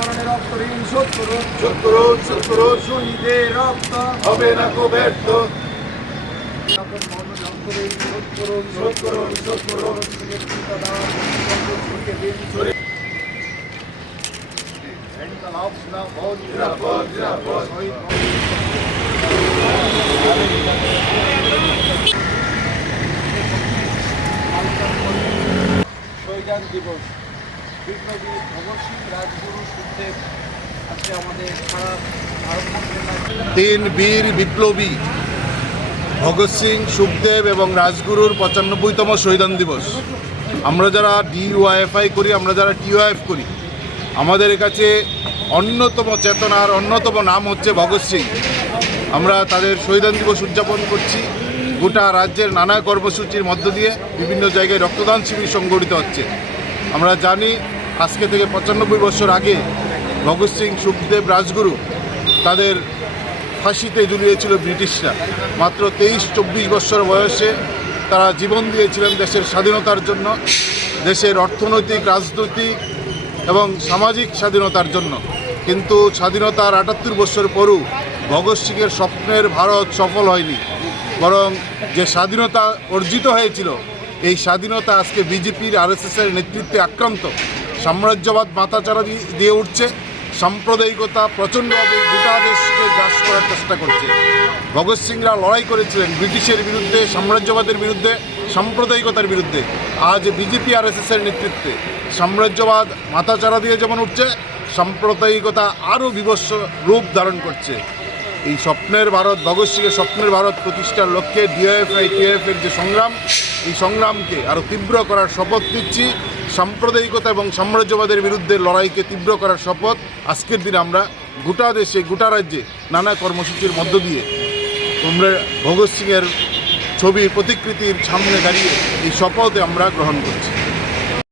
মরণের রক্ত ঋণ শোধ করুন, শোধ করুন, শোধ করুন, শহীদের রক্ত হবে না কো ব্যর্থ। সকল মরণযন্ত্র ঋণ শোধ করুন, শোধ করুন, শোধ করুন। নেতৃত্বদান সর্বশক্তিকে দিন শরীর ইনকালাব জিন্দাবাদ, জিন্দাবাদ, জিন্দাবাদ। শহীদ শহীদান দিবস। বিপ্লবী ভগৎ সিং, রাজগুরু, সুখদেব আজকে আমাদের সারা ভারতবর্ষের তিন বীর বিপ্লবী ভগৎ সিং, সুখদেব এবং রাজগুরুর 95তম শহীদান দিবস। আমরা যারা ডিওয়াইএফআই করি, আমরা যারা টিওআইএফ করি, আমাদের কাছে অন্যতম চেতনার অন্যতম নাম হচ্ছে ভগৎ সিং। আমরা তাদের শহীদান দিবস উদযাপন করছি। গোটা রাজ্যের নানা কর্মসূচির মধ্য দিয়ে বিভিন্ন জায়গায় রক্তদান শিবির সংগঠিত হচ্ছে। আমরা জানি আজকে থেকে 95 বছর আগে ভগৎ সিং, সুখদেব, রাজগুরু তাদের ফাঁসিতে ঝুলিয়েছিল ব্রিটিশরা। মাত্র 23-24 বছর বয়সে তারা জীবন দিয়েছিলেন দেশের স্বাধীনতার জন্য, দেশের অর্থনৈতিক, রাজনৈতিক এবং সামাজিক স্বাধীনতার জন্য। কিন্তু স্বাধীনতার 78 বছর পরও ভগৎ সিংয়ের স্বপ্নের ভারত সফল হয়নি, বরং যে স্বাধীনতা অর্জিত হয়েছিল এই স্বাধীনতা আজকে বিজেপির, আরএসএসের নেতৃত্বে আক্রান্ত। সাম্রাজ্যবাদ মাথাচাড়া দিয়ে উঠছে, সাম্প্রদায়িকতা প্রচণ্ডভাবে গোটা দেশকে গ্রাস করার চেষ্টা করছে। ভগৎ সিংরা লড়াই করেছিলেন ব্রিটিশের বিরুদ্ধে, সাম্রাজ্যবাদের বিরুদ্ধে, সাম্প্রদায়িকতার বিরুদ্ধে। আজ বিজেপি, আরএসএসের নেতৃত্বে সাম্রাজ্যবাদ মাথাচাড়া দিয়ে যেমন উঠছে, সাম্প্রদায়িকতা আরও বিভৎস রূপ ধারণ করছে। এই স্বপ্নের ভারত, ভগৎ সিংয়ের স্বপ্নের ভারত প্রতিষ্ঠার লক্ষ্যে ডিওএফআই, টিওএফের যে সংগ্রাম, এই সংগ্রামকে আরও তীব্র করার শপথ নিচ্ছি। সাম্প্রদায়িকতা এবং সাম্রাজ্যবাদের বিরুদ্ধে লড়াইকে তীব্র করার শপথ আজকের দিনে আমরা গোটা দেশে, গোটা রাজ্যে নানা কর্মসূচির মধ্য দিয়ে তোমরা ভগৎ সিংয়ের ছবি প্রতিকৃতির সামনে দাঁড়িয়ে এই শপথে আমরা গ্রহণ করছি।